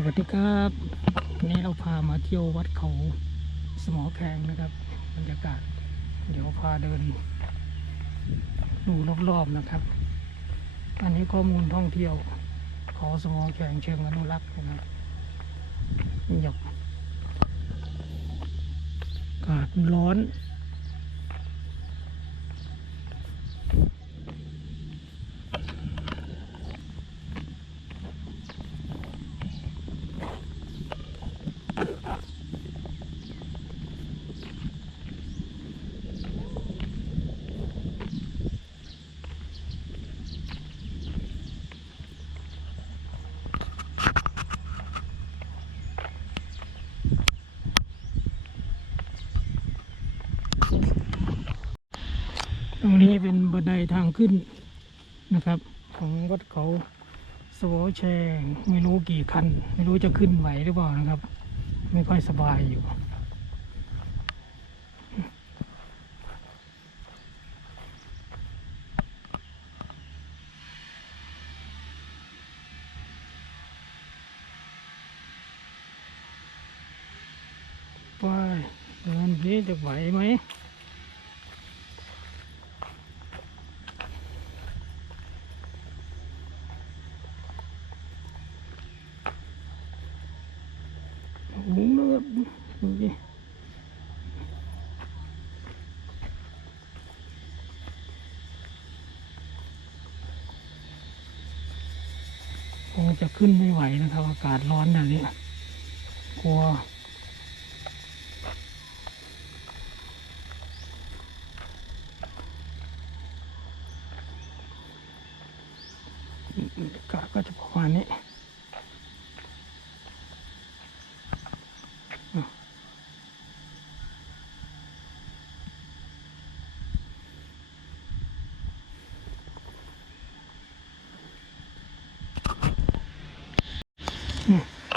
สวัสดีครับวันนี้เราพามาเที่ยววัดเขาสมอแขงนะครับบรรยากาศ เดี๋ยวพาเดินดูรอบๆนะครับ อันนี้ข้อมูลท่องเที่ยวเขาสมอแขงเชิงอนุรักษ์นะครับหยบอากาศร้อน ตรงนี้เป็นบันไดทางขึ้นนะครับ ของวัดเขาสวอแชงไม่รู้กี่คัน ไม่รู้จะขึ้นไหวหรือเปล่านะครับ ไม่ค่อยสบายอยู่ไปเดินนี้จะไหวไหม มุ้งนะครับดูดิคงจะขึ้นไม่ไหวนะครับ อากาศร้อนแบบนี้กลัวบรรยากาศก็จะประมาณนี้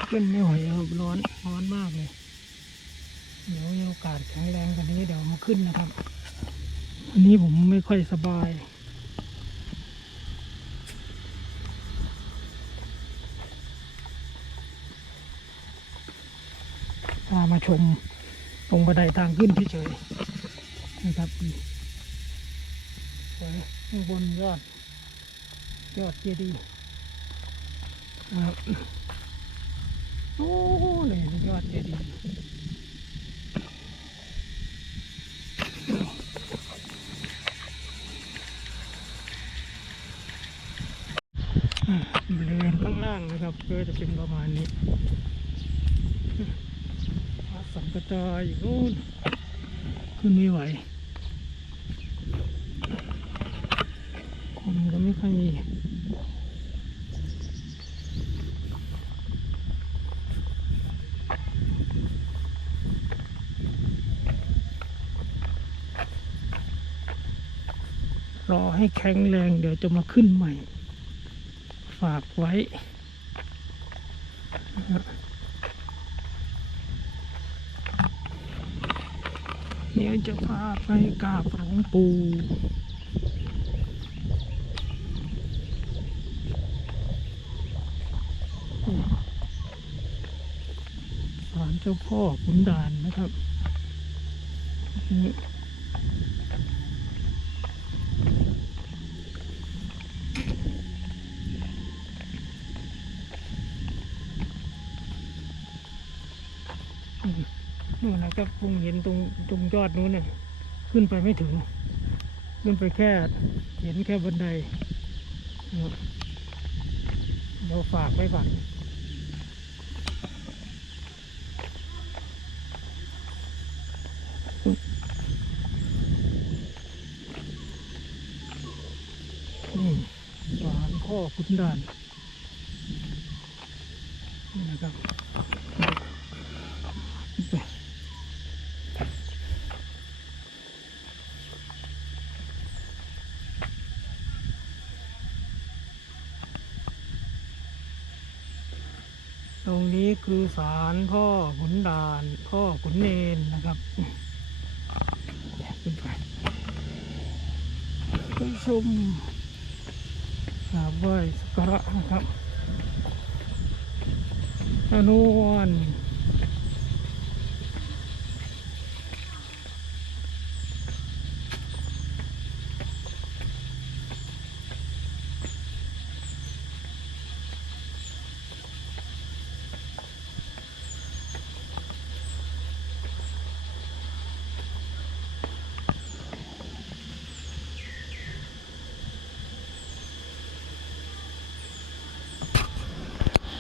ขึ้นไม่ไหวครับร้อนร้อนมากเลย เดี๋ยวมีโอกาสแข็งแรงกว่านี้เดี๋ยวมาขึ้นนะครับ วันนี้ผมไม่ค่อยสบายพามาชมตรงบันไดทางขึ้นเฉยๆนะครับสวยข้างบนยอด ยอดเจดีย์นะครับ โอ้เลยยอดเจดีย์บริเวณข้างล่างนะครับก็จะเป็นประมาณนี้พระสังกจายอยู่โน่นขึ้นไม่ไหวคนก็ไม่ค่อยมี รอให้แข็งแรงเดี๋ยวจะมาขึ้นใหม่ ฝากไว้เดี๋ยวจะพาไปกราบหลวงปู่ศาลเจ้าพ่อขุนด่านนะครับ นี่นู่นนะครับคงเห็นตรงตรงยอดนู้นน่ะขึ้นไปไม่ถึง ขึ้นไปแค่เห็นแค่บันไดนะครับเดี๋ยวฝากไว้ก่อนนี่ศาลพ่อขุนด่านนี่นะครับ รงนี้คือศาลพ่อขุนด่าน พ่อขุนเนนนะครับขึ้นไปชมกราบไหว้สักการะนะครับอนวน